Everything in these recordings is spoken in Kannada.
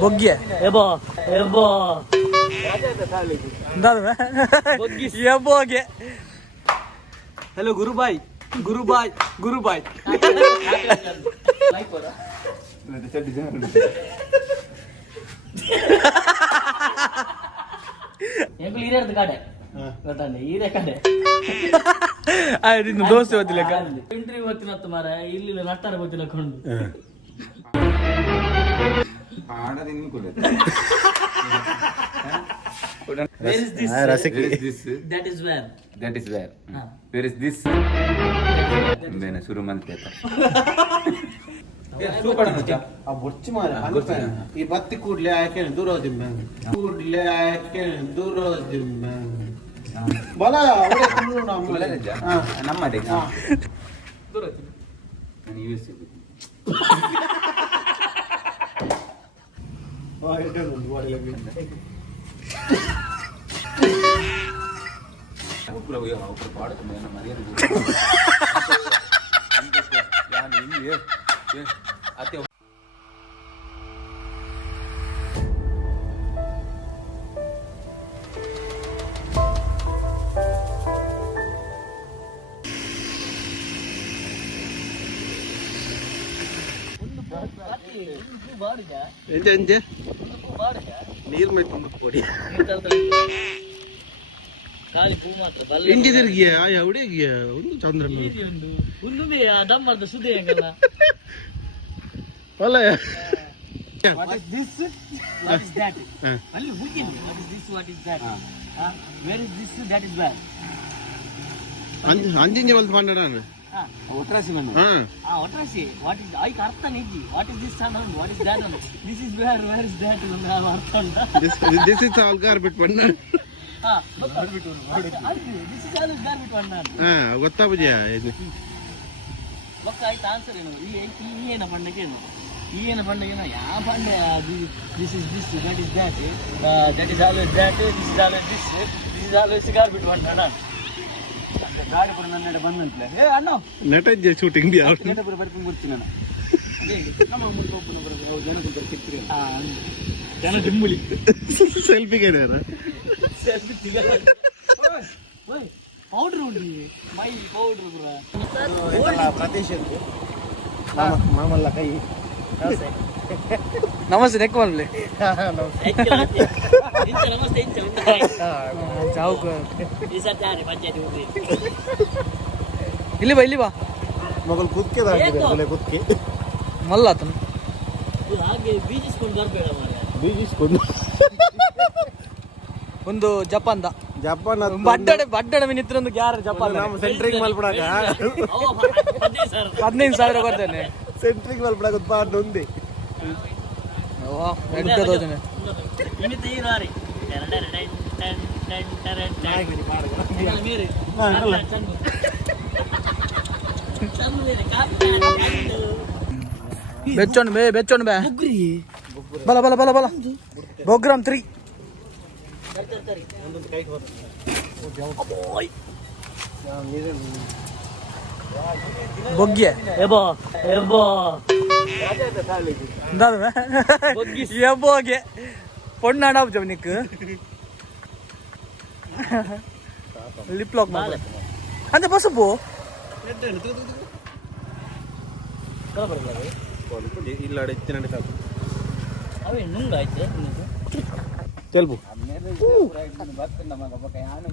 Bogge. Ebo. Eboge. Hello, Guru Bhai. ದೋಸ್ತಿ ಗೊತ್ತಿಲ್ಲ ಎಂಟ್ರಿ ಗೊತ್ತಿಲ್ಲ ಮಾರ ಇಲ್ಲಿ ನಟ್ಟಾರ ಗೊತ್ತಿಲ್ಲ ಕೊಂಡು Where is this? That is where. Where is this? Bene, Surendra. Super ಮಚ್ಚ ಆ ಬೊಚ್ಚಿ ಮಾರ ಈ ಬತ್ತಿ ಕೂಡ್ಲೆ ಆಯ್ಕೆ ದೂರೋದಿಮ್ಮ ಬಲ ಅವರೇ ಕುಂದ್ರು ನಮ್ಮ ಡೆ ದೂರೋದಿಮ್ಮ ನಾನು ಯೂಸ್ ಪಾಡಕ್ಕೆ ಮರ್ಯಾದೆ ಅತ್ತೆ ನೀರ್ ಮೈ ತುಂಬ ಕೊಡಿ ಖಾಲಿ ಪೂ ಮಾತ್ರ ಇಂಡಿ ತಿರುಗಿಯ ಎವಡಿಯ ಒಂದು ಚಂದ್ರನ ಒಂದು ದಮ್ಮದ ಸುದ್ದಿ ಹೆಂಗಲ್ಲ ಅಲ್ಲ what is this what is that ಅಲ್ಲಿ ಹುಡುಕಿನಿ what is this what is that where is this that is where ಅಂಜಿಂಜೆ ವಲ್ದು ಪಂಡಡಾನ ಒಟ್ರಾಸಿ ಮನೆ ಒಟ್ರಾಸಿ what is ಐ ಅರ್ಥ ನಿಜಿ what is this sound what is that this is where is that ನಾವು ಅರ್ಥ ಅಂತ this is all garbage ಪಂಡ this is all garbage ಪಂಡ ಗೊತ್ತಾ ಬುಜಿಯಾ ಒಕ್ಕ ಆಯ್ತು ಆನ್ಸರ್ ಏನು ಈ ಏನ ಪಂಡಕ್ಕೆ ಏನು ಪಂಡಗೆ ಯಾವ ಪಂಡೆ this is this that is that that is always that this is always this is always ಗಾರ್ಬಿಟ್ ಪಂಡ ಗಾಡಿ ಪಡ ನನ್ನ ಬಂದಂತಲೇ ಅಣ್ಣ ನಟಜ್ಜೆ ಶೂಟಿಂಗ್ ಬಿ ಔಟ್ ನೆಟ ಬರ್ಕೊಂಡು ಬರ್ತೀನಿ ನಾನು ನಮ್ಮ ಮುಂದೆ ಒಬ್ಬನ ಬರೋದು ಜನ ಕುಂತಾರೆ ಕಿತ್ರಿ ಜನ ಡಿಮ್ಮುಳಿ ಸೆಲ್ಫಿಗೆ ಇದಾರ ಸೆಲ್ಫಿ ತಿಗಲ ಓಯ್ ಪೌಡರ್ ಉಂಡಿ ಮೈ ಪೌಡರ್ ಬ್ರೋ ಪ್ರದೇಶ ಮಾಮಲ್ಲ ಕೈ ನಮಸ್ತೆ ನೆಕ್ ಮಾಡ್ಲಿ ನಮಸ್ತೆ ಇಲ್ಲಿ ಬಾ ಇಲ್ಲಿ ಬಾ ಮಗಲ್ ಕುದ್ಕೆ ಕುದ್ಕೆ ಮಲ್ಲ ಆತನು ಹಾಗೆ ಬೀಜಿಸ್ಕೊಂಡು ಬರಬೇಡ ಮಾರ್ರೆ ಬೀಜಿಸ್ಕೊಂಡು ಒಂದು ಜಪಾನ್ ಬಡ್ಡಡ ಮಿನಿತ್ರ ಗ್ಯಾರ ಜಪಾನ್ ನಮ್ಮ ಸೆಂಟ್ರಿಂಗ್ ಮಲ್ಪಡಾಕ 15,000 ಬರ್ತೇನೆ ಸೆಂಟ್ರಿಂಗ್ ಮಲ್ಪಡಾಕ ಪಾಟ್ ಒಂದೇ ಎಂಟದೋಜನೆ ಬೆಚ್ಚೊಂಡು ಬೇ ಬಲ ಪ್ರೋಗ್ರಾಮ್ 3 ಬೊಗ್ಗೆ ಎಬೋಗೆ ಪೊಣ್ಣಾಡ ನಿಕ್ ಲಿಪ್ ಲಾಕ್ ಮಾಡ ಅಂತ ಬಸಪ್ಪು ಇಲ್ಲ ಅವೇ ನುಂಗಾಯ್ತು ತೆಲ್ಬು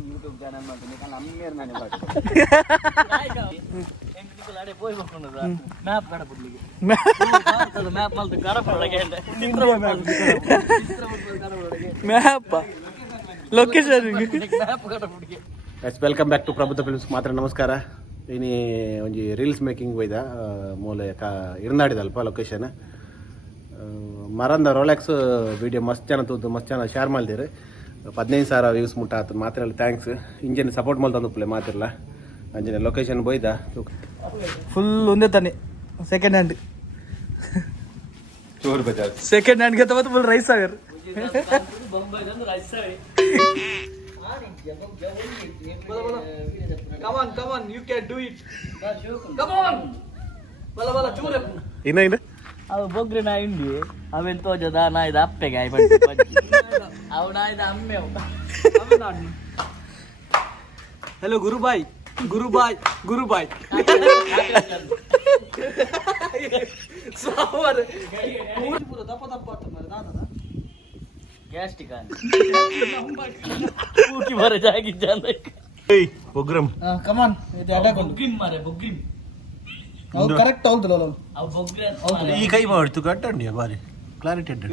ಯೂಟ್ಯೂಬ್ ಚಾನಲ್ ಮಾಡ್ತೀನಿ ಅಮ್ಮೇರ್ ನಾನೇ ಮ್ಯಾಪ್ ಕಡ ಬಿಡ್ಲಿಕ್ಕೆ ಮ್ಯಾಪ್ ಮಲ್ತು ಕಡಪೊಳಗೆ ಮ್ಯಾಪ್ ಲೊಕೇಶನ್ ಮ್ಯಾಪ್ ಕಡ ಬಿಡ್ಲಿಕ್ಕೆ ವೆಲ್ಕಮ್ ಬ್ಯಾಕ್ ಟು ಪ್ರಬುದ್ಧ ಫಿಲ್ಮ್ಸ್ ಮಾತ್ರ ನಮಸ್ಕಾರ ಇನಿ ಒಂಜಿ ರೀಲ್ಸ್ ಮೇಕಿಂಗ್ ಒಯ್ದ ಮೂಲೆ ಇರ್ನಾಡಿದಲ್ಪ ಲೊಕೇಶನ್ ಮರಂದ ರೋಲೆಕ್ಸ್ ವಿಡಿಯೋ ಮಸ್ತ್ ಜನ ತೂತು ಮಸ್ತ್ ಜನ ಶೇರ್ ಮಾಡಿದಿರಿ 15,000 ವ್ಯೂಸ್ ಮುಟ್ಟ ಆತು ಮಾತ್ರ ಎಲ್ಲ ಇಂಜನ್ ಸಪೋರ್ಟ್ ಮಲ್ತಂದು ಪ್ಲೇ ಮಾತಿರಲ್ಲ ಅಂಜನೆ ಲೊಕೇಶನ್ ಬೋಯ್ದ ಫುಲ್ ಒಂದೇ ತಾನೆ second hand Chor Bazaar second hand ಗೆ ಮತ್ತೆ ಫುಲ್ ರೈಸ್ ಆಗರ್ come on you can do it come on ಇನ್ನ ಅವು ಬೊಗ್ರೆ ನಾ ಇಂಡಿ ಅವೆನ್ ತೋಜದ ನಾ ಇದು ಅಪ್ಪೆಗೆ ಆಯ್ ಪಂಚಿ ಅವು ನಾ ಇದು ಅಮ್ಮೆ हेलो गुरु भाई ಗ್ಯಾಸ್ಟಿಕ್ ಊಟಿ ಬರ ಜಾಗಿ ಚಂದ ಪ್ರೋಗ್ರಾಮ್ ಕಮಾನ್ ಇದು ಅಡ್ಡ ಬೊಗ್ರಿಮ್ ಮಾರೆ ಬೊಗ್ರಿಮ್ ಹೌದು ಕರೆಕ್ಟ್ ಹೌದು ಅವು ಬೊಗ್ರೆ ಈ ಕೈ ಮಾಡ್ತು ಕಟ್ಟಂಡಿ ಬಾರಿ ಕ್ಲಾರಿಟಿ ಅಡ್ಡ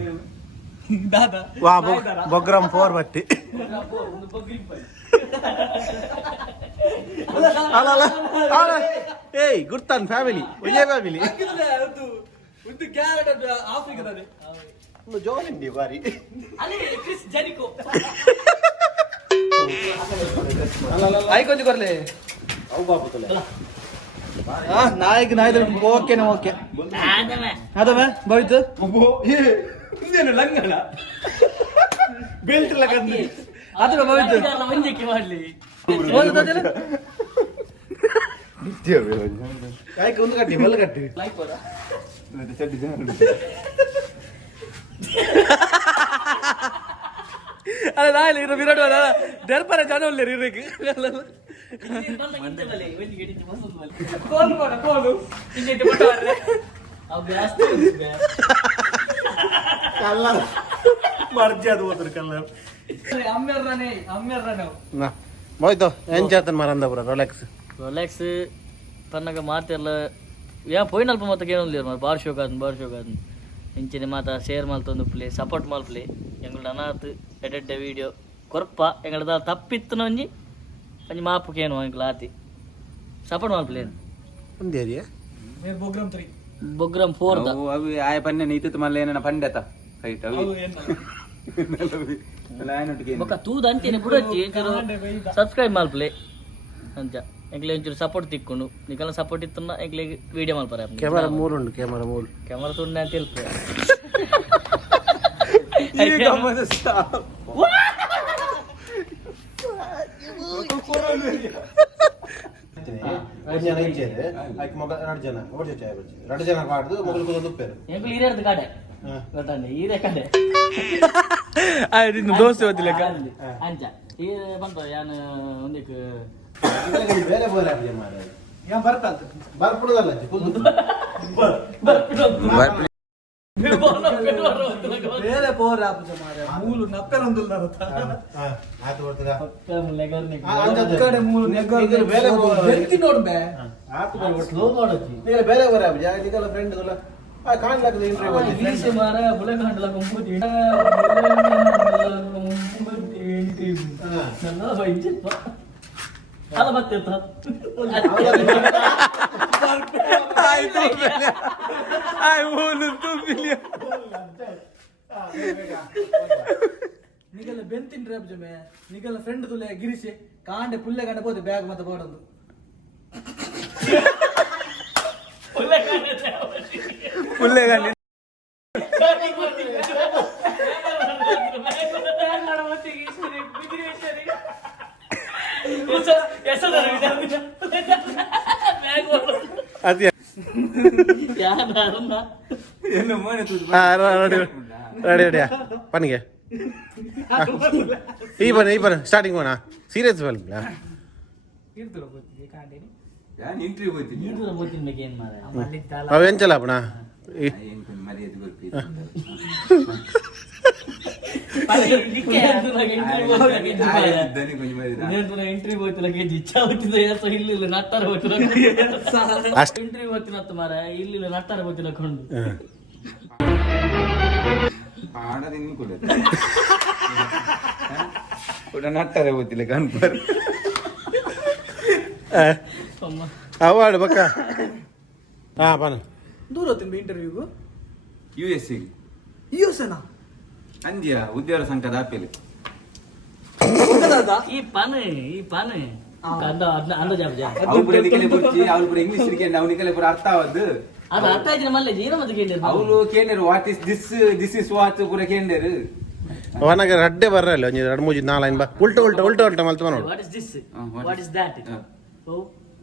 ದಾದಾ ವಾ ಬೊಗ್ರಾಮ್ 4 ಬಟ್ಟಿ ಒಂದು ಬೊಗ್ರಿಮ್ ಪೈ ಅಲ್ಲ ಏಯ್ ಗುರ್ತಾನ್ ಫ್ಯಾಮಿಲಿ ವಿಜಯ ಫ್ಯಾಮಿಲಿ ಒಂದು ಕ್ಯಾರೆಟ್ ಆಫ್ರಿಕಾದಲ್ಲಿ ಜೋಲಿಂಡಿ ಬಾರಿ ಅಲ್ಲಿ ಕ್ರಿಸ್ ಜರಿಕೋ ಆಯ್ಕೊಂದು ಬರ್ಲೆ ಅವು ಬಾಪುತಲೆ ನಾಯ್ದು ಓಕೆ ಅದವೇ ಬೈತು ಇದೇನು ಲಂಗಣ ಬೆಲ್ಟ್ ಎಲ್ಲ ಕಂಡು ಅದವೇ ಬೈತು ಮಂಜಕ್ಕೆ ಮಾಡ್ಲಿ ಆಯ್ಕೆ ಒಂದು ಕಟ್ಟಿ ಬಲ್ಲ ಕಟ್ಟಿ ಲೈಕ್ ಬರ ಚಡ್ಡಿ ಜನ ಅಲ್ಲ ನಾಳೆ ಇರೋ ವಿರಾಟ್ ದರ್ಪರ ಜನ ಒಳ್ಳೆ ಇರಕ್ಕೆ ಕಲ್ಲರ್ ಮರ್ಜಿ ಅದು ಹೋದ್ರು ಕಲ್ಲರ್ ಹೋಯ್ತು ಎಂಜಾತನ್ ಮರಂದ ಪುರ ರಿಲ್ಯಾಕ್ಸ್ ತನ್ನಗ ಮಾತೆಲ್ಲ ಯಾ ಪೋಯಿನಲ್ಪ ಮತ್ತೆ ಏನೊಂದು ಮಾರ ಬಾರ್ ಶೋಕ್ ಆದನ್ ಇಂಚಿನ ಮಾತ ಶೇರ್ ಮಲ್ತೊಂದು ಪ್ಲೇ ಸಪೋರ್ಟ್ ಮಲ್ಪ್ಲೇ ಎಂಗಳ ಅನಾತ್ ಎಡೆಡ್ಡ ವಿಡಿಯೋ ಕೊರ್ಪ ಎಂಗಳದ ತಪ್ಪಿತ್ತು ಒಂಜಿ ಒಂಜಿ ಮಾಪುಕೇನು ಎಂಗ್ಲ ಆತಿ ಸಪೋರ್ಟ್ ಮಲ್ಪ್ಲೇ ಒಂದೇರಿಯ ಬೊಗ್ರಮ್ 4 ಅವು ಆಯ ಪನ್ನೆ ನೀತಿತ್ತು ಮಲ್ಲ ಏನನ ಪಂಡೆತ ರೈಟ್ ಅವು ಎಲ್ಲ ಆಯನೊಟ್ಟಿಗೆ ಬೊಕ್ಕ ತೂದ ಅಂಚೆನೆ ಬುಡಚ್ಚಿ ಎಂಚೂರು ಸಬ್ಸ್ಕ್ರೈಬ್ ಮಲ್ಪ್ಲೇ ಅಂಚ ಎಂಕ್ಲೆ ಒಂಚೂರು ಸಪೋರ್ಟ್ ತಿಕ್ಕೊಂಡು ನಿಕಲ ಸಪೋರ್ಟ್ ಇತ್ತನ್ನ ಎಂಕ್ಲೆ ವಿಡಿಯೋ ಮಲ್ಪರ ಕ್ಯಾಮರಾ 3 ಉಂಡು ಕ್ಯಾಮರಾ ತುಂಡೆ ಅಂತ ಹೇಳ್ಪೆ ಎರಡು ಜನ ಪಾಡ್ದು ಮೊಗಲು ಉಪ್ಪೇರು ಎಂಕ್ಲು ಹಿರಿಯರ್ದು ಕಡೆ ಗೊತ್ತಂಡೆ ಹಿರಿಯ ಕಡೆ ದೋಸ್ತಿ ಓದಿಲ್ಲ ಅಂಚ ಈ ಬಂತ ಯಾನು ಒಂದಿಕ್ ಬೇರೆ ಬೋಲ ಬರ್ಪುಡದಲ್ಲ ಬೇರೆ ಪೋರ ಮೂಲು ನಪ್ಪೆಲೊಂದು ಕಡೆ ಮೂಲು ನೆಗ್ಗು ನೋಡು ಬೇ ಸ್ಲೋ ಮಾಡೋದು ಬೇರೆ ಬರ ನಿಗಲ ಫ್ರೆಂಡ್ ಕಾಣ್ಲಾಗ್ತದೆ ಇಂಟರ್ವ್ಯೂ ಮಾರ ಬುಲೆ ಕಾಂಡ್ಲ ಕಂಪೂತಿ ನನ್ನ ಬೈಚಿಪ್ಪ ಅಲ್ಲ ಮತ್ತೆ ನಿಗಲ ಬೆಂತಿನ ರೇಪ್ ಜಮೆ ನಿಗಲ ಫ್ರೆಂಡ್ ತುಲೆ ಗಿರಿಸಿ ಕಾಂಡೆ ಪುಲ್ಲೆ ಕಾಂಡೆ ಹೋದೆ ಬ್ಯಾಗ್ ಮತ್ತೆ ಬಾಡೋದು ಪುಲ್ಲೆ ಗಾಂಡಿ ಅದೇ ಎಲ್ಲ ಮನೆ ತೂದು ರೆಡಿ ಪನಿಗೆ ಈ ಬನ್ನ ಸ್ಟಾರ್ಟಿಂಗ್ ಹೋಣ ಸೀರಿಯಸ್ ಬಲ್ ಯಾನ್ ಇಂಟರ್ವ್ಯೂ ಹೋಗ್ತೀನಿ ಏನ್ ಮಾರ ಅವ ಎಂಚಲ್ಲ ಅಪ್ಪಣ ಮರ್ಯಾದೆ ಗೊತ್ತಿ ಇಂಟರ್ವ್ಯೂ ಹೋಗ್ತಿಲ್ಲ ಇಚ್ಛಾ ಹೋಗ್ತಿದ್ದ ಇಲ್ಲ ನಟ್ಟಾರ ಹೋಗ್ತಿಲ್ಲ ಇಂಟರ್ವ್ಯೂ ಹೋಗ್ತೀನಿ ಅಂತ ಮಾರ ಇಲ್ಲಿ ನಟ್ಟಾರ ಹೋಗ್ತಿಲ್ಲ ಕೊಂಡು ಆಡೋದಿನ್ನು ಕೂಡ ನಟ್ಟಾರೆ ಗೊತ್ತಿಲ್ಲ ಕನ್ಫರ್ ಅವಾರ್ಡ್ ಬಕ್ಕ ಹಾ ಪನ ದೂರ ಹೋಗ್ತೀನಿ ಇಂಟರ್ವ್ಯೂಗೂ US ಯುಎಸ್ಎನಾ ಅಂದ್ಯಾ ಉದ್ಯೋಗ ಸಂಘದ ಆಪೇಲಿ ಈ ಪಾನ ಅಂದ ಜಾಬ್ ಅವ್ರು ಪೂರ ನಿಕಲೆ ಬುರ್ಚಿ ಅವ್ರು ಪೂರ ಇಂಗ್ಲಿಷ್ ಇರ್ಕೊಂಡು ಅವ್ರು ನಿಕಲೆ ಪೂರ ಅರ್ಥ ಆವದ್ದು ಅದು ಅರ್ಥ ಆಯ್ತು ಮಲ್ಲ ಜೀರ ಮತ್ತೆ ಕೇಳಿದ್ರು ಅವ್ರು ಕೇಂದ್ರ what is this is what ಪೂರ ಕೇಂದ್ರ ಅವನಾಗ ರಡ್ಡೆ ಬರ್ರಲ್ಲ ಒಂಜಿ 2-3 4 ಬಾ ಉಲ್ಟ ಮಲ್ತ ನೋಡು what is this what is that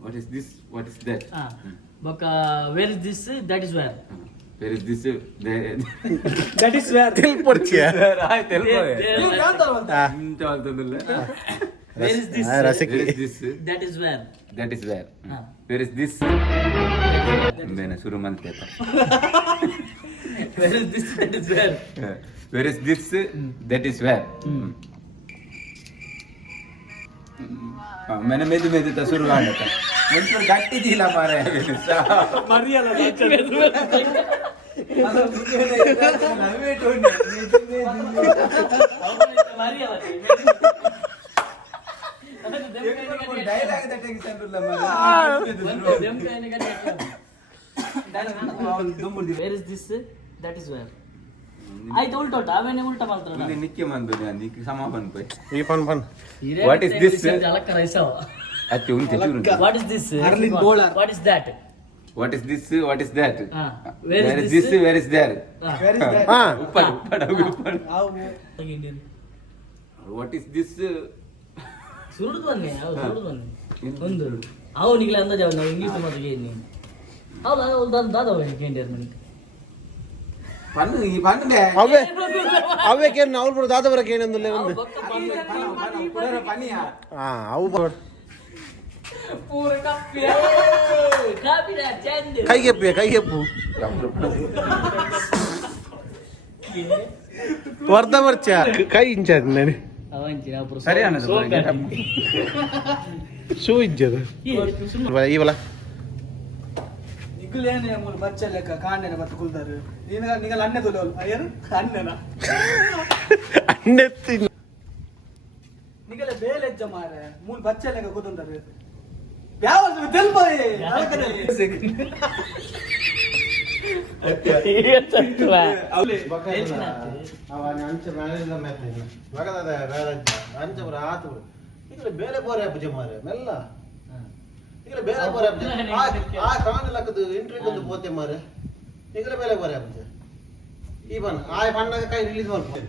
what is this what is that Baka, where is this? That is where. Where is this? That is where ತಿಳ್ಪಡ್ತೀಯ ನೀವು ಕಾಣ್ತಾರವಂತ Where is this? ರಸಿಕಿ Where is this? That is where. That is where. Ah. Where is this? Bene, ಶುರು ಮಾಡ್ತೇತ. Where is this? That is where. Where is this? That is where. मैंने मेदु मेदु ता शुरू ಮಾಡ್ತಾ. ಒಂದು ಗಟ್ಟಿ ದಿಲ ಮಾರೆ. ಮರಿಯಲ್ಲ ಡೈಲಾಗ್ ದ ಟೆನ್ಷನ್ ಇಲ್ಲ ಮಾರೆ. Where is this? That is where. ಆಯ್ತು ಉಲ್ಟೋಟ ಆಮೇಲೆ ಉಲ್ಟ ಮಾಡ್ತಾರ ಮುಂದೆ ನಿಕ್ಕೆ ಮಂದು ನಿಕ್ಕೆ ಸಮಾಪನ ಪೈ. ಈ ಫನ್ What is this? ಅಲಕ್ಕರ ಇಸವ ಅತ್ತೆ ಉಂಟೆ ಶುರು. What is this? ಅರ್ಲಿನ್ ಬೋಳರ್. What is that? What is this? What is that? Where is this? this? Where is there? Where is that ಹಾ ಉಪ್ಪಡ ಉಪ್ಪಡ. What is this? ಸುರುಡು ಬನ್ನಿ ಹೌದು ಸುರುಡು ಬನ್ನಿ ಒಂದು ಅವನಿಗೆ ಅಂದಾಜ ನಾವು ಇಂಗ್ಲೀಷ್ ಮಾತಿಗೆ ಏನು ಹೌದಾ ಹೌದು ದಾದವ ಕೇಂದ್ರ ಪನ್ನು ಈ ಪನ್ನೆ ಅವಕ್ಕೆ ಅವ್ರು ಬರೋ ದಾದವರಕ್ಕೆ ಏನಂದ್ರೆ ಒಂದು ಪುಡರ ಪನಿಯ. ಹಾ ಅವು ಪೂರ ಕಪ್ಪಿ ಕಾಪಿಡ ಚಂದ ಕೈಗೆಪ್ಪು ವರ್ಧ ಬರ್ಚ ಕೈ ಇಂಚದ ನಾನು ಅವಂಚಿನ ಪೂರ ಸರಿ ಅನ್ನೋದು ಶೂ ಇಜ್ಜದ ಇವಲ ನಿಗುಲೇನೆ ಮೂಲ ಬಚ್ಚ ಲೆಕ್ಕ ಕಾಂಡೆನ ಬತ್ತ ಕುಲ್ದಾರು ನಿಗಲ ಅಣ್ಣೆ ತುಲೋಲ್ ಅಯ್ಯರು ಅಣ್ಣನ ಅನ್ನೆತ್ತಿ ನಿಗಲ ಬೇಲೆಜ್ಜ ಮಾರೆ ಮೂಲ ಬಚ್ಚ ಲೆಕ್ಕ ಕೂತಂತಾರೆ ಯಾವದು ತೆಲ್ಪೋಯೆ ಅಂಚ ಮ್ಯಾನೇಜರ್ ಮಗದ ಅಂಚ ಬರ ಆತು ಈಗ ಬೇರೆ ಬೋರೆ ಪೂಜೆ ಮಾರೆ ಮೆಲ್ಲ ಈಗ ಬೇರೆ ಬೋರೆ ಪೂಜೆ ಆ ಕಾಣ ಲಕ್ಕದ ಇಂಟರ್ವ್ಯೂ ಒಂದು ಪೋತೆ ಮಾರೆ ಈಗ ಬೇರೆ ಬೋರೆ ಪೂಜೆ ಈ ಬನ್ ಆ ಬಣ್ಣಗ ಕೈ ರಿಲೀಸ್ ಮಾಡ್ಕೊ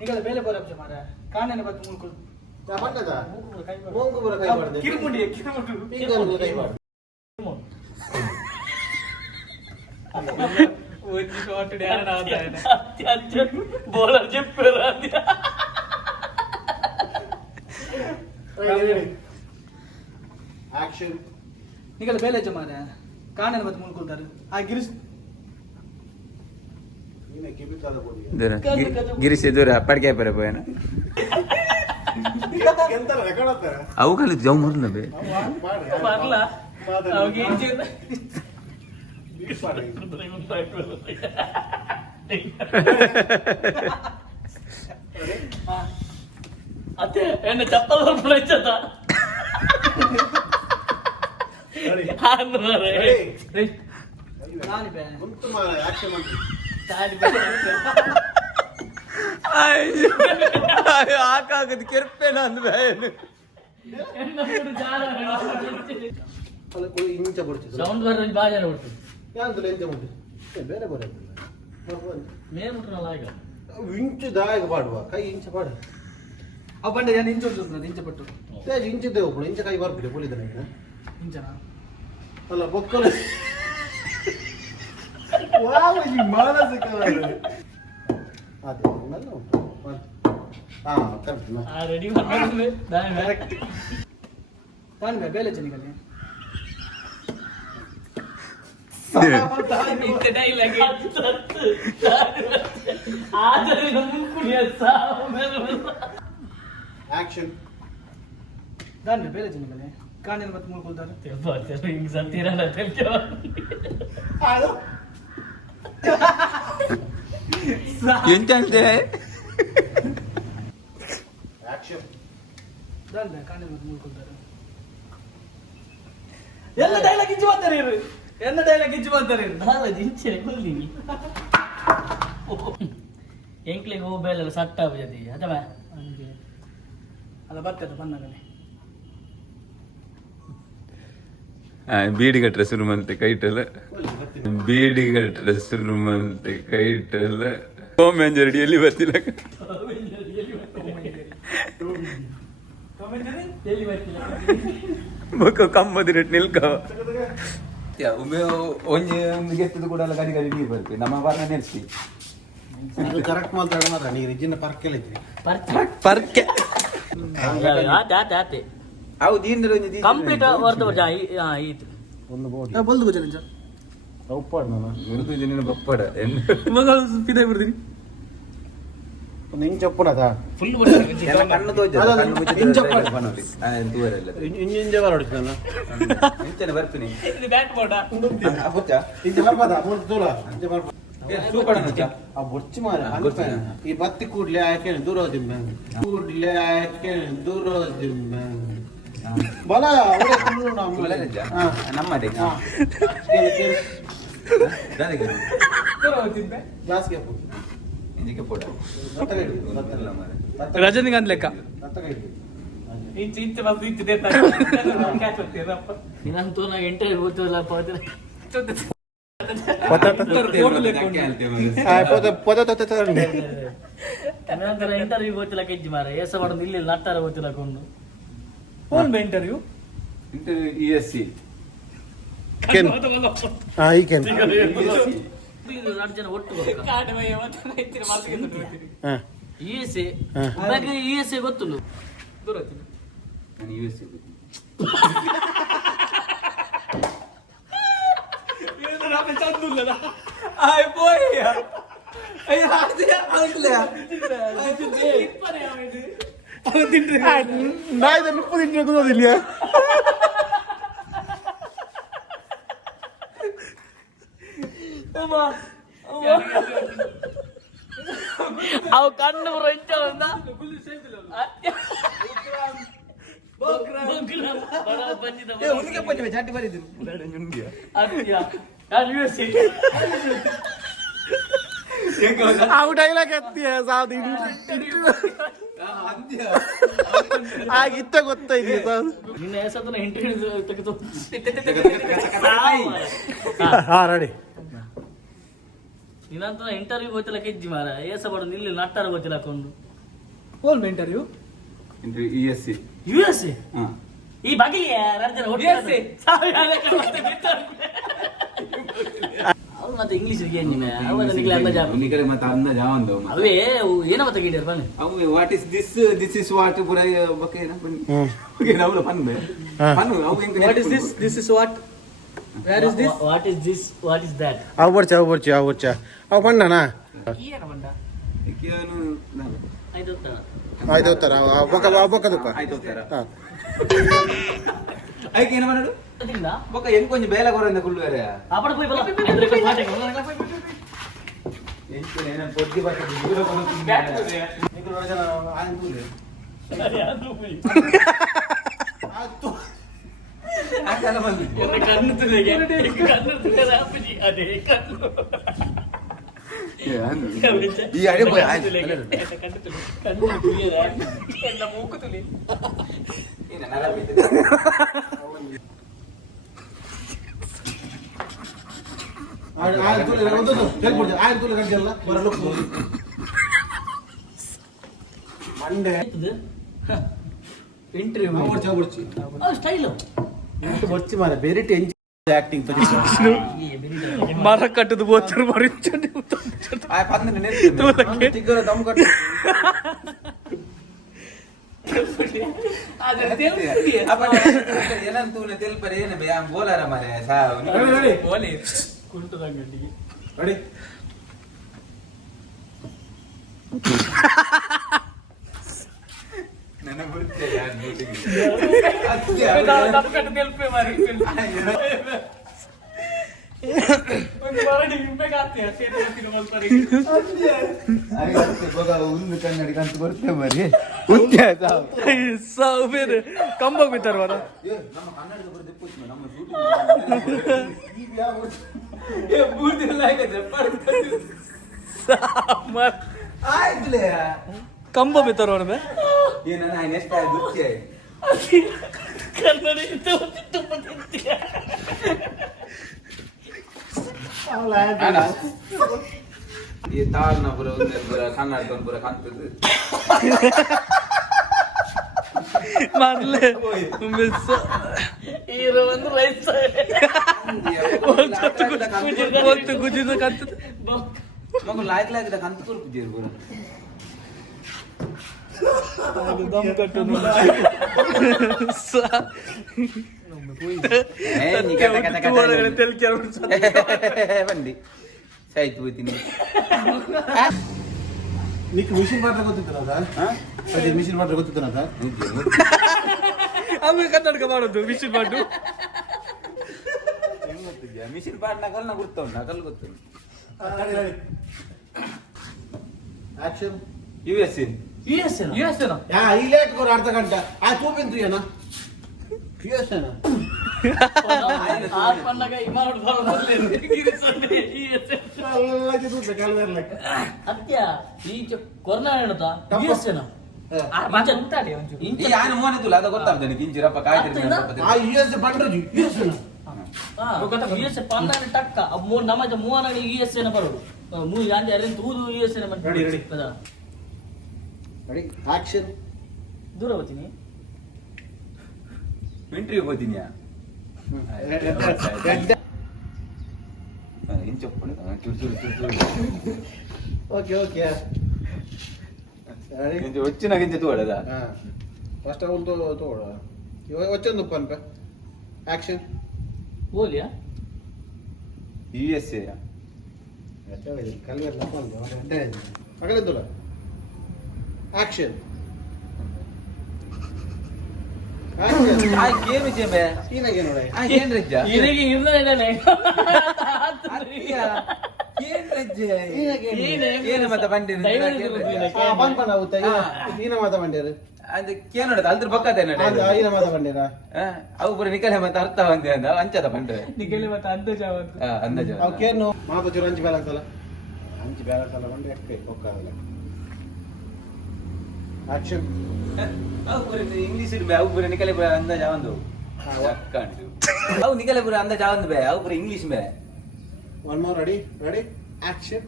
ನಿಗಲ ಬೇಲೆ ಬರಪ್ಪ ಮಾರೆ ಕಾಂಡೆನ ಬತ್ತ ಮೂಲ ಕುಲ್ ಬಣ್ಣದ ಮೂಗು ಬರ ಕೈ ಮಾಡ್ದೆ ಕಿರುಮುಂಡಿ ಈಗ ಕೈ ಮಾಡು ಒಂದು ಶಾಟ್ ಡ್ಯಾನ್ ಆದಾಯನ బౌలర్ చెప్పారు ಆಕ್ಷನ್ ನಿಗಲ ಬೇಲೆಜ್ಜ ಮಾರೆ ಕಾಂಡೆನ ಬತ್ತ ಮೂಲ ಕುಲ್ದಾರು ಆ ಗಿರಿಸ್ ನೀನೆ ಕಿಬಿಕಾದ ಬೋಡಿ ಗಿರೀಶ್ ಎದುರು ಅಪ್ಪಡಿಕೆ ಪರ ಪೋಯನ ಎಂತ ರೆಕಾರ್ಡ್ ಆಗ್ತಾರ ಅವು ಕಲಿ ಜೌ ಮುರ್ನ ಬೇ పర్ల అవి ఏం చేద్దా అదే ఎన్న చెప్పాలి వచ్చేదా ನಾನಿ ಬೇ ಮುಂತು ಮಾರ ಆಕ್ಷನ್ ಮಾಡಿ ಆಕಾಗದ ಕೆರ್ಪೆ ನಂದು ಬೇನು ಇಂಚ ಕೊಡ್ತಿದ್ರು సౌండ్ వరకు బాగా పడుతుంది ಯಾಂತಲ ಎಂಚ ಮುಟ್ಟು ಬೇರೆ ಬೇರೆ మేము ఉంటున్నా అలాగే ಇಂಚು ದಾಯಗ ಪಾಡುವ ಕೈ ಇಂಚ ಪಾಡು ಅವ ಬಂಡೆ ನಾನು ಇಂಚು చూస్తున్నా ಇಂಚಪಟ್ಟು ತೇಜ್ ಇಂಚಿದ್ದೆ ಒಬ್ಬಳು ಇಂಚ ಕೈ ಬರ್ಬಿಡಿ ಪೊಲಿದನ ಇಂಚನಾ ಅಲ್ಲ ಬೊಕ್ಕಲು ವಾವ್ ಈ ಮಾನಸಿಕ ಅದೇ ನಲ್ಲ ಉಂಟು ಹಾ ಕರೆಕ್ಟ್ రెడీ ಮಾಡ್ಕೊಂಡು దాని ಕರೆಕ್ಟ್ ತಾನು ಬೇಲೆ ಚನಿಗಲಿ ఇంత డైలాగ్ ఆదరి నమ్ముకునే ಆಕ್ಷನ್ దాన్ని ಬೇಲೆ ಚನಿಗಲಿ ಕಾಂಡೆನ ಬತ್ತ ಮೂಲ ಕುಲ್ದಾರು ఇంక సత్యరాల తెలుసా ಎಂತಂತೆ ಆಕ್ಷನ್ దాన్ని ಕಾಂಡೆನ ಬತ್ತ ಮೂಲ ಕುಲ್ದಾರು ಎಲ್ಲ ಡೈಲಾಗ್ ಇಚ್ಚು ಬಂತಾರೆ ಇರು ಎಲ್ಲ ಡೈಲಾಗ್ ಇಚ್ಚು ಬಂತಾರೆ ಇರು ನಾಳೆ ದಿಂಚೆ ಕೊಲ್ಲಿನಿ ಎಂಕ್ಲಿಗೆ ಹೋಗ್ಬೇಕಲ್ಲ ಸಟ್ಟ ಜೊತೆ ಅಥವಾ ಹಂಗೆ ಅಲ್ಲ ಬರ್ತದೆ ಬಂದಾಗಲೇ ಬೀಡಿಗ ಡ್ರೆಸ್ ರೂಮಂತೆ ಕೈಟಲ್ಲ ಬೀಡಿಗ ಡ್ರೆಸ್ ರೂಮಂತೆ ಕೈಟಲ್ಲ ಹೋಮೆಂಜರಡಿಯಲ್ಲಿ ಬರ್ತಿಲ್ಲ ಮುಖ ಕಮ್ಮದಿ ರೇಟ್ ನಿಲ್ಕ ಸತ್ಯ ಒಮ್ಮೆ ಒಂದು ಗೆತ್ತದು ಕೂಡ ಎಲ್ಲ ಗಡಿ ಗಡಿ ನೀರು ಬರ್ತದೆ ನಮ್ಮ ಬರ್ನ ನೆನೆಸಿ ಅದು ಕರೆಕ್ಟ್ ಮಾತಾಡ ಮಾತ್ರ ನೀರು ಇಜ್ಜಿನ ಪರ್ಕೆಲ್ಲ ಇದ್ರಿ ಪರ್ಕೆ ಆತೆ ಹೌದು ಇಂದ್ರ ಕಂಪ್ಲೀಟ್ ಹೊರತು ಈತು ಒಂದು ಬೋಡಿ ಬಲ್ದು ಗೊತ್ತಿಲ್ಲ ನಿಜ ಉಪ್ಪಾಡು ನಾನು ಉರ್ದು ಜನ ಬಪ್ಪಡ ಇವಾಗ ಪಿದಾಯಿ ಬಿಡ್ತೀನಿ ಒಂದು ಇಂಚ್ ಉಪ್ಪುನದ ಫುಲ್ ಎಲ್ಲ ಕಣ್ಣು ತೋಜ ಕಣ್ಣು ಮುಚ್ಚಿ ಇಂಚ ಬರ ಹೊಡಿತು ನಾನು ಇಂಚನೆ ಬರ್ತೀನಿ ಬ್ಯಾಟ್ ಬೋರ್ಡ ಗೊತ್ತಾ ಇಂಚ ಬರ್ಬೋದ ಮೂರು ದೂರ ಇಂಚ ಬರ್ಬೋದು ಸೂಪರ್ ಮುಚ್ಚ ಆ ಬೊಚ್ಚಿ ಮಾರ ಈ ಬತ್ತಿ ಕೂಡ್ಲೆ ಆಯ್ಕೆ ದೂರ ಹೋದಿಮ್ಮ ಕೂಡ್ಲೆ ಆಯ್ಕೆ ದೂರ ಹೋದಿಮ್ಮ ಬಲ ನಮ್ಮದೇ ಗ್ಲಾಸ್ಗೆ ಇದಕ್ಕೆ ಪೋಡ ರಜನಿಕಾಂತ್ ಲೆಕ್ಕ ಇನ್ನಂತೂ ನಾ ಇಂಟರ್ವ್ಯೂ ಗೊತ್ತಿಲ್ಲ ಇಂಟರ್ವ್ಯೂ ಗೊತ್ತಿಲ್ಲ ಕೆಜ್ಜಿ ಮಾರ ಏಸ ಮಾಡೋದು ಇಲ್ಲಿ ನಟ್ಟಾರ ಗೊತ್ತಿಲ್ಲ ಕೊಂಡು ಫೋನ್ ಇಂಟರ್ವ್ಯೂ ESC ಜನ ಒಟ್ಟು ESA ಗೊತ್ತುಂಡು ನಾನು USA ನಾ ಇದನ್ನು ಉಪ್ಪು ತಿಂಡಿ ಕೂದೋದಿಲ್ಲ ಅವು ಕಣ್ಣು ರಂಚ ಅವು ಡೈಲಾಗ್ ಎತ್ತೀಯ ಸಾವ್ದು ಆಗಿತ್ತ ಗೊತ್ತೈತಿ ನಿನ್ನ ಹೆಸರು ಇಂಟರ್ವ್ಯೂ ತೆಗೆದು ಹಾ ರೆಡಿ ನಿನ್ನಂತ ಇಂಟರ್ವ್ಯೂ ಗೊತ್ತಿಲ್ಲ ಕೆಜ್ಜಿ ಮಾರ ಏಸ ಬರೋದು ಇಲ್ಲಿ ನಟ್ಟಾರ ಗೊತ್ತಿಲ್ಲ ಕೊಂಡು ಫೋನ್ ಇಂಟರ್ವ್ಯೂ ESC USA ಹಾ ಈ ಬಗೆಯ ರಾಜ್ಯದ ಅವ್ರು ಮತ್ತೆ ಇಂಗ್ಲಿಷ್ ನಿಕರೆ ಮತ್ತೆ ಅಂದ ಜಾವಂದ ಅವೇ ಏನೋ ಮತ್ತೆ ಕೇಳಿದ್ರು ಬನ್ನಿ ಅವು ವಾಟ್ ಇಸ್ ದಿಸ್ ವಾಟ್ ಪುರ ಬಕ್ಕೆ ನಾವು ಪನ್ನೆ ಪನ್ನು ಅವು ಹೆಂಗೆ what is this what where is this what is that ಅವು ಬರ್ಚ ಅವು ಪಣ್ಣನಾ ಏನು ಬಂಡ ಕೇನು ಆಯ್ತು ಆಯ್ತು ತರ ಬೊಕ್ಕದಪ್ಪ ಆಯ್ತು ತರ ಐಕೆ ಏನು ಮಾಡಡು ಅದಿಲ್ಲ ಬೊಕ್ಕ ಹೆಂಗ್ ಕೊಂಚ ಬೇಲ ಕೊರಂದ ಕುಳ್ಳುವರೆ ಅಪ್ಪಡ போய் ಬಲ ಎಂಚನೆ ನಾನು ಪೊಡ್ಡಿ ಬಾಕಿ ದೂರ ಕೊಂಡು ನಿಕಲು ರಜನ ಆಂದುಲೆ ಆತು ಆಕಲ ಬಂದು ಕಣ್ಣು ತುಲೆಗೆ ಕಣ್ಣು ತುಲೆಗೆ ಅಪ್ಪಜಿ ಅದೇ ಕಣ್ಣು ಈ ಅಡೆ போய் ಕಣ್ಣು ತುಲಿಯದ ಎಲ್ಲ ಮೂಕು ತುಲಿ ಏನ ನರ ಬಿದ್ದೆ ಆಂದುಲೆ ಒಂದು ಹೇಳ್ಬಿಡು ಆಂದುಲೆ ಗಂಜಲ್ಲ ಬರಲು ಮಂಡೆ ಇಂಟರ್ವ್ಯೂ ಬರ್ಚಿ ಸ್ಟೈಲು ಬರ್ಚಿ ಮಾರ ಬೇರೆ ಟೆನ್ಷನ್ ಆಕ್ಟಿಂಗ್ ಮರ ಕಟ್ಟದು ಬೋಚರ್ ಮರಿ ಆ ಪಂದನೆ ನೆತ್ತು ತಿಗ್ಗರ ದಮ್ ಕಟ್ಟು ಏನಂತೂ ತೆಲ್ಪರೆ ಏನು ಬ್ಯಾಮ್ ಬೋಲಾರ ಮಾರೆ ಸಾವು ಬೋಲಿ ಕುಂಟದಂಗಡಿಗೆ ರೆಡಿ ನನ್ನ ಬರುತ್ತೆ ಯಾರು ತಪ್ಪಕಟ್ಟು ತೆಲ್ಪೆ ಮಾರಿ ಒಂದು ಮರಡಿ ಹಿಂಬೆಗೆ ಆಗ್ತೀಯ ಸೇತು ಮಲ್ಪರಿಗೆ ಒಂದು ಕನ್ನಡಿ ಕಂತು ಬರುತ್ತೆ ಮರಿ ಸಾವು ಬೇರೆ ಕಂಬ ಬಿತ್ತಾರ ವರ ನಮ್ಮ ಕನ್ನಡದ ಬರುತ್ತೆ ಪುಷ್ಪ ನಮ್ಮ ಆಯ್ತಲೇ ಕಂಬ ಬಿತ್ತಾರ ವರ ಏನ ನೆಕ್ಸ್ಟ್ ದುಃಖ ಕನ್ನಡ ತುಂಬ ತಿಂತೀಯ ಈ ತಾಳ್ನ ಪುರ ಪುರ ಕನ್ನಡ ಪುರ ಕಾಣ್ತದೆ ಮಾರ್ಲೆ ಈ ಹೀರೋ ಒಂದು ರೈಸ್ ಒಂದು ಗುಜಿದ ಕಂತ ಮಗು ಲಾಯ್ಕ್ ಲಾಯ್ಕ್ ಕಂತು ತೋರ್ಪುಜೇರು ಪೂರ ದಮ್ ಕಟ್ಟು ಬಂದಿ ಸಾಯ್ತು ಹೋಯ್ತೀನಿ నీకు మిషన్ పాట ಗೊತ್ತಿತ್ತನದ ಅದೇ ಮಿಷಿನ್ ಪಾಟ ಗೊತ್ತಿತ್ತನದ ಅವ ಕನ್ನಡಕ ಮಾಡೋದು ಮಿಷಿನ್ ಪಾಟು ಏನ್ ಗೊತ್ತಿದ್ಯಾ ಮಿಷಿನ್ ಪಾಟ ನಕಲ್ನ ಗುರ್ತವ್ ನಕಲ್ ಗೊತ್ತು ಆಕ್ಷನ್ ಯುಎಸ್ ಯುಎಸ್ ಯಾ ಇಲ್ಲೇ ಇಟ್ಕೋರು ಅರ್ಧ ಗಂಟೆ ಆ ತೂಪಿಂತು ಏನ ಯುಎಸ್ ಏನ ಆರ್ ಪನ್ನಗ ಇಮಾರೋಡ್ ಬರೋದು ಎಲ್ಲ ಜಿದ್ದು ಕಲ್ವೆರ್ಲ ಅತ್ಯ ಈ ಕೊರೋನಾ ಹೇಳುತ್ತಾ ಯುಎಸ್ ಏನ ಈ ಆನೆ ಮೋನೆ ತುಲ ಅದ ಗೊತ್ತಾಗ್ತದೆ ಕಿಂಚಿರಪ್ಪ ಕಾಯ್ತಿರ್ತೀನಿ ಆ ಯುಎಸ್ ಬಂಡ್ರಜು ಯುಎಸ್ ಏನ ಯುಎಸ್ ಪನ್ನ ಟಕ್ಕ ನಮ್ಮಜ ಮೂವನಾಡಿ ಯುಎಸ್ ಏನ ಬರೋದು ಮೂ ಯಾಂದೆ ಅರೆ ತೂದು ಯುಎಸ್ ಏನ ರೆಡಿ ರೆಡಿ ಆಕ್ಷನ್ ದೂರ ಹೋಗ್ತೀನಿ ಇಂಟರ್ವ್ಯೂ ಹೋಗ್ತೀನಿ ಇಂಚೊಪ್ಪಳು ಓಕೆ ಓಕೆ వచ్చిన గింజ తోడదా ಫಸ್ಟ್ ಅವನ್ ತೋಡ వచ్చేందు పని యాక్షన్ ಬೋಲಿಯಾ యుఎస్ఏ ಕಲ್ವೆರ್ అంటే పగలెందుల యాక్షన్ ಆ ಗೇಮ್ ಜೆಬೆ ಈನಗೆ ನೋಡಿ ಆ ಏನ್ ರಜ್ಜ ಇದಕ್ಕೆ ಇರ್ತಾನೆ ಏನ್ ರಜ್ಜ ಏನ ಮತ ಬಂಡಿ ಬಂದ್ ಪಣ ಆಗುತ್ತೆ ಈನ ಮಾತ ಬಂದಿರು ಅದು ಕೇನ್ ನೋಡದ ಅಲ್ದ್ರ ಬಕ್ಕದೆ ನಡೆ ಈನ ಮಾತ ಬಂದಿರ ಅವು ಪುರ ನಿಕಲೆ ಮತ ಅರ್ಥ ಬಂದೆ ಅಂದ ಅಂಚದ ಬಂಡೆ ನಿಗಲಿ ಮತ್ತೆ ಅಂದಜಾವಂತ ಅಂದಾಜ ಅವು ಕೇನು ಮಾತ ಚೂರು ಅಂಚಿ ಬ್ಯಾಲೆನ್ಸ್ ಅಲ್ಲ ಅಂಚಿ ಬ್ಯಾಲೆನ್ಸ್ ಅಲ್ಲ ಬಂದ್ರೆ ಎಕ್ಕೆ ಒಕ್ಕಾರಲ್ಲ ಆಕ್ಷನ್ ಅವು ಪುರ ಇಂಗ್ಲಿಷ್ ಇರ್ಬೆ ಅವು ಪುರ ನಿಕಲೆ ಪುರ ಅಂದಾಜ ಒಂದು ಅಕ್ಕಂಡು ಅವು ನಿಕಲೆ ಪುರ ಅಂದಾಜ ಒಂದು ಬೇ ಅವು ಪುರ ಇಂಗ್ಲಿಷ್ ಬೇ one more ready ready action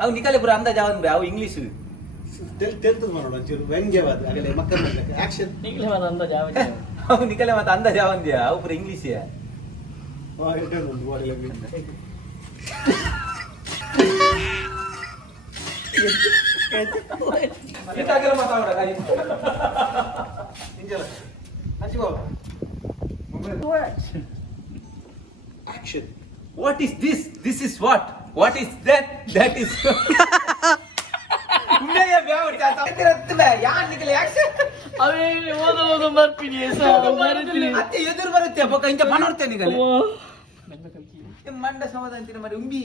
ಅವು ನಿಕಲೆ ಪುರ ಅಂದಾಜ ಒಂದು ಬೇ ಅವು ಇಂಗ್ಲಿಷ್ తెలుతుంది మనోడు ಒಂಚೂರು ವ್ಯಂಗ್ಯವಾದ ಆಗಲೇ ಮಕ್ಕಳ ಆಕ್ಷನ್ ನಿಗಲಿ ಮತ್ತೆ ಅಂದಜಾವ ಅವು ನಿಕಲೆ ಮತ ಅಂದಾಜ ಒಂದ್ಯಾ ಅವು ಪುರ ಇಂಗ್ಲಿಷ್ ಇತ್ತಾಗೆಲ್ಲ ಮಾತಾಡ ಗಾಡಿ ಇಂಜಲ ಹಂಚಿಕೋ action What is this? This is what? What is that? That is. ಉಮ್ಮೆಯ ಬ್ಯಾವಟ ಸಾತಿರತ್ತವೆ ಯಾರ್ ನಿಕಲೆ ಆಕ್ಷನ್ ಅವೇ ಓದೋದು ಬರ್ತೀನಿ ಬರ್ತೀನಿ ಅತ್ತೆ ಎದುರು ಬರುತ್ತೆ ಬೊಕ್ಕ ಇಂತ ಬನೋಡ್ತೆ ನಿಕಲೆ ಮಂಡ ಸಮಾಧಾನ ಅಂತಿನ ಮರಿ ಉಂಬಿ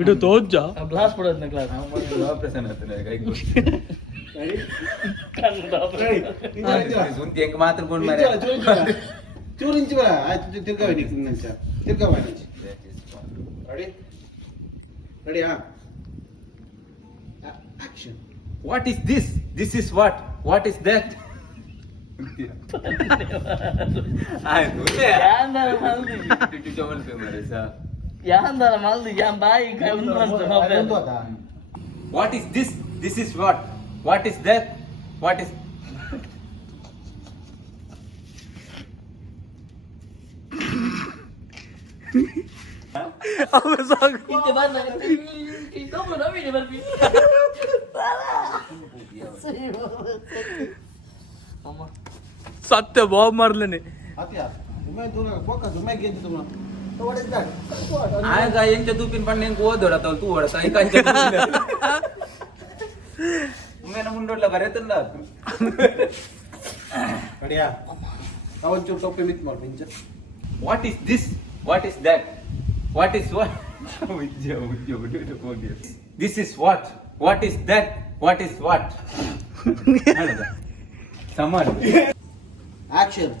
ಇದು ತೋಜ್ಜ ಕ್ಲಾಸ್ ಕೊಡೋದ್ನ ಕ್ಲಾಸ್ ಆಪರೇಷನ್ ಆಗ್ತದೆ ಕೈ ಕನ್ನಡ ಸುಂತಿ ಹೆಂಗ್ ಮಾತಾಡ್ಕೊಂಡು ಮರೆ ಚೂರು ಇಂಚು ಬಾ ಆಯ್ತು ತಿರ್ಗಾವಿ ನೀನು ನಂಚ ತಿರ್ಗಾವ ರೆಡಿ ರೆಡಿ ಹಾ action What is this? This is what? What is that? ಯಾಂದರ ಮಲ್ದಿ ಯಾಂದರ ಮಲ್ದಿ ಯಾಂ ಬಾಯಿ ಕೈ ಉಂದ್ರಂತ What is this? This is what? What is that? What is ಅವ ಸಾಕು ಇಂತ ಬಂದ ಇನ್ನೊಬ್ಬ ನವೀನ ಬರ್ತೀನಿ ಅಮ್ಮ ಸತ್ಯ ಬಾಬ್ ಮಾರ್ಲೇನೆ ಆತ್ಯಾ ಉಮ್ಮೆ ತೂನ ಫೋಕಸ್ ಉಮ್ಮೆ ಗೆಂಜಿ ತೂನ ವಾಟ್ ಇಸ್ ದಟ್ ಆಗ ಎಂಚ ತೂಪಿನ ಪಣ್ಣ ಹೆಂಗ್ ಓದೋಡತ್ತವ ತೂ ಓಡತ್ತ ಈ ಕಂಚ ಉಮ್ಮೆನ ಮುಂಡೊಡ್ಲ ಬರೆತಂದ ರೆಡಿಯಾ ಅವೊಂಚೂರು ಟೊಪ್ಪಿ ಮಿತ್ ಮಾಡಿ ನಿಂಚ What is this? What is that? What is what? This is what? What is that? What is what? Someone. Action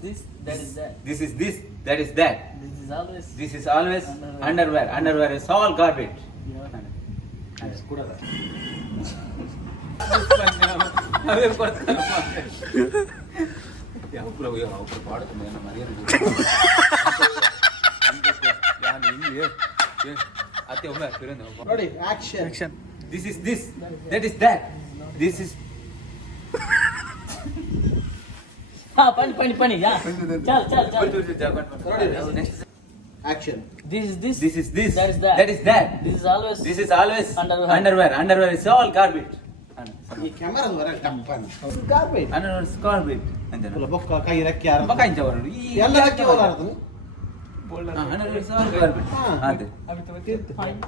this that is that This is this. That is that. this is always This is always underwear. Underwear is all garbage. ಕೂಡದ ಅವೇ ಕೊಡ್ತಾರೆ ಯಾವ ಪ್ರಭು ಯಾವ ಪಾಡುತ್ತ ಮೇನ ಮರ್ಯಾದೆ ಅತ್ತೆ ಒಮ್ಮೆ ಫಿರನ ನೋಡಿ action action This is this. That is that. This is ಹಾ ಪನಿ ಯಾ ಚಲ್ action. this is this This is this. that is that That is that. this is always Underwear. Underwear is all garbage. ಈ ಕ್ಯಾಮೆರಾ ಹೊರ ಟಪ್ಪನ್ ಗಾರ್ಬೇಜ್ Underwear is garbage. ಅಂಜನ. ಪುಲ ಬೊಕ್ಕ ಕೈ ರಕ್ಕಿ ಯಾರು ಬಕ ಇಂಚ ಬರೋದು. ಈ ಎಲ್ಲ ರಕ್ಕಿ ಹೋಲಾರದು Underwear is all garbage. ಅದೇ. fine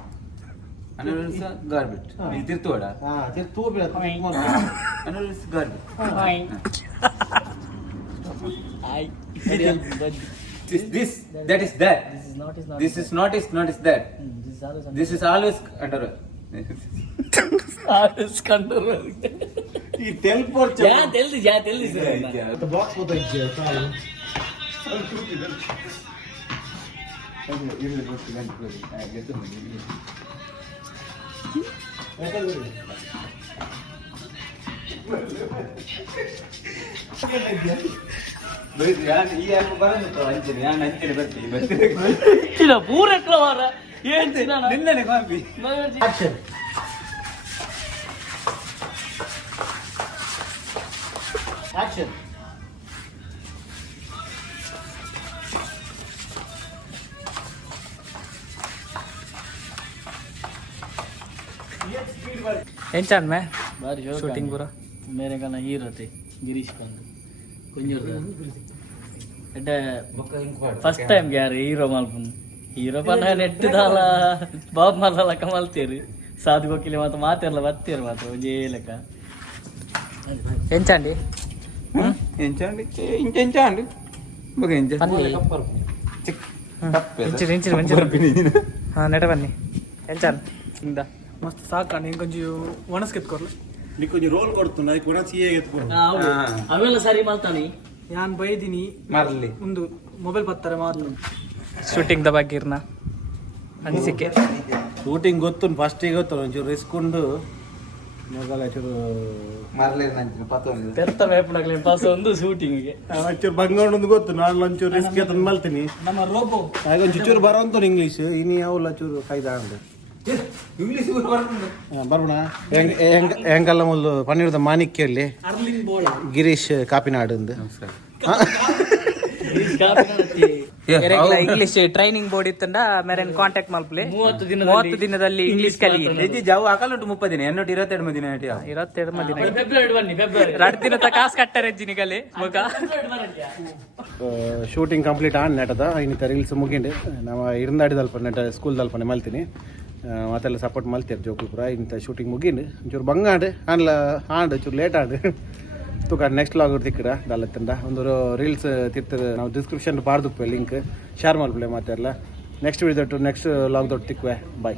Underwear is all garbage. ಇದು ತಿರ್ತೋಡ. ಹಾ ತಿರ್ ತೂ ಬಿಡ Underwear is garbage. fine I This that is that. this is not This is not that. this is always This is always underwear. always ಕಂಡರು ಈ ತೆಲ್ಪೋರ್ಚ ಯಾ ತೆಲ್ದಿ ಬಾಕ್ಸ್ ಹೋತ ಇಜ್ಜೆ ಸಾಲು ಇಲ್ಲ ಪೂರಕ್ಲ ವಾರ ಏನ್ ನಿನ್ನೆ ಕಾಪಿ ಆಕ್ಷನ್. ಆಕ್ಷನ್. ಎಂಚಾನ್ ಮೇ ಬಾರಿ शूटिंग पूरा मेरे गाना हीरो थे गिरीश कंद कुंजूर అంటే ఫస్ట్ టైం గ్యారు హీరో మల్పన్ ಹೀರೋ ಪನ್ನ ನೆಟ್ಟಿದಾಲ ಬಾಬ್ ಮಲ್ಲಕ ಮಲ್ತೇರು ಸಾಧು ಕೋಕಿಲೆ ಮಾತ್ರ ಮಾತೆಲ್ಲ ಬತ್ತೇರು ಮಾತ್ರ ಒಂಜೇ ಲೆಕ್ಕ ಎಂಚಾಂಡಿ ಎಂಚಂಡಿ ಇಂಚಂಚಾಂಡಿ ಬಗೆ ಎಂಚ ಹಾ ನೆಟ ಬನ್ನಿ ಎಂಚಾನ್ ಇಂದ ಮಸ್ತ್ ಸಾಕಣ್ಣ ಇಂಕೊಂಚು ಒಣಸ್ಕೆತ್ಕೊರ್ಲ ನೀ ಕೊಂಚ ರೋಲ್ ಕೊಡ್ತು ಅದಕ್ಕೆ ಒಣ ಸಿಹಿಯಾಗಿ ಎತ್ಕೊಂಡು ಅವೆಲ್ಲ ಸರಿ ಮಲ್ತಾನಿ ಯಾನ್ ಬೈದಿನಿ ಮರಲಿ ಒಂದು ಮೊಬೈಲ್ ಬತ್ತಾರೆ ಮಾತು ಶೂಟಿಂಗ್ ದ ಬಗ್ಗೆ ಇರ್ನ ಅನಿಸಿಕೆ ಶೂಟಿಂಗ್ ಗೊತ್ತು ಫಸ್ಟಿಗೆ ಗೊತ್ತು ಒಂಚೂರು ರಿಸ್ಕ್ ಉಂಡು ಮೊದಲ ಚೂರು ಮರಲಿ ನಂಚಿನ ಪತ್ತೊಂದು ತೆತ್ತ ಮೇಪುಣಗ್ಲಿ ಪಾಸ್ ಒಂದು ಶೂಟಿಂಗ್ಗೆ ಒಂಚೂರು ಬಂಗೊಂಡು ಗೊತ್ತು ನಾನು ಒಂಚೂರು ರಿಸ್ಕ್ ಎತ್ತ ಮಲ್ತೀನಿ ನಮ್ಮ ರೋಬೋ ಆಗ ಒಂಚೂರು ಚೂರು ಬರೋಂತ ಇಂಗ್ಲೀಷ್ ಇನ್ನು ಯಾವಲ್ಲ ಚೂರು ಕೈದ ಇಂಗ್ಲಿಷ್ ಬರ್ತದೆ ಬರ್ಬೋಣ ಹೆಂಗಲ್ಲ ಮೊದಲು ಪನ್ನೀರದ ಮಾಣಿಕ್ಯಲ್ಲಿ ಅರ್ಲಿಂಗ್ ಬೋಳ ಗಿರೀಶ್ ಕಾಪಿನಾಡು ನಮಸ್ಕಾರ ಇಂಗ್ಲಿಷ್ ಟ್ರೈನಿಂಗ್ ಬೋರ್ಡ್ ಇತ್ತಂಡ ಮೇರೇನ್ ಕಾಂಟ್ಯಾಕ್ಟ್ ಮಲ್ಪಲೆ 30 ದಿನದಲ್ಲಿ ಇಂಗ್ಲಿಷ್ ಕಲಿ ಹೆಜ್ಜೆ ಜಾವು ಹಾಕಲ್ಲ 30 ದಿನ ಎನ್ನೊಟ್ಟು 22 ದಿನ 22 ಮಂದಿ ಫೆಬ್ರವರಿ ಬನ್ನಿ ಫೆಬ್ರವರಿ 2 ದಿನ ತಕ ಕಾಸು ಕಟ್ಟಾರೆ ಜಿನಿಗಲೆ ಮಗ ಶೂಟಿಂಗ್ ಕಂಪ್ಲೀಟ್ ಆನ್ ನೆಟದ ಇನ್ನಿತ ರೀಲ್ಸ್ ಮುಗಿಂಡು ನಾವು ಇರಂದಾಡಿದಲ್ಪ ನೆಟ ಸ್ಕೂಲ್ದಲ್ಪನೆ ಮಲ್ತೀನಿ ಮತ್ತೆಲ್ಲ ಸಪೋರ್ಟ್ ಮಲ್ತೀರಿ ಜೋಕುಲ್ ಪುರ ಇಂಥ ಶೂಟಿಂಗ್ ಮುಗಿಂಡು ಒಂಚೂರು ಬಂಗಾಡು ಆನ್ಲ ಆಂಡು ಒಂಚೂರು ಲೇಟ್ ಆಡು ತುಕ ನೆಕ್ಸ್ಟ್ ಲಾಗ್ ತಿಕ್ಕಡ ದಲ್ಲತ್ತಂಡ ಒಂದು ರೀಲ್ಸ್ ತಿರ್ತದೆ ನಾವು ಡಿಸ್ಕ್ರಿಪ್ಷನ್ ಪಾರ್ದುಪ್ಪೆ ಲಿಂಕ್ ಶೇರ್ ಮಾಡ್ಬಿಳೆ ಮತ್ತೆ ಎಲ್ಲ ನೆಕ್ಸ್ಟ್ ವಿಡಿಯೋ ನೆಕ್ಸ್ಟ್ ಲಾಗ್ ದೊಡ್ಡ ತಿಕ್ಕುವೆ ಬಾಯ್.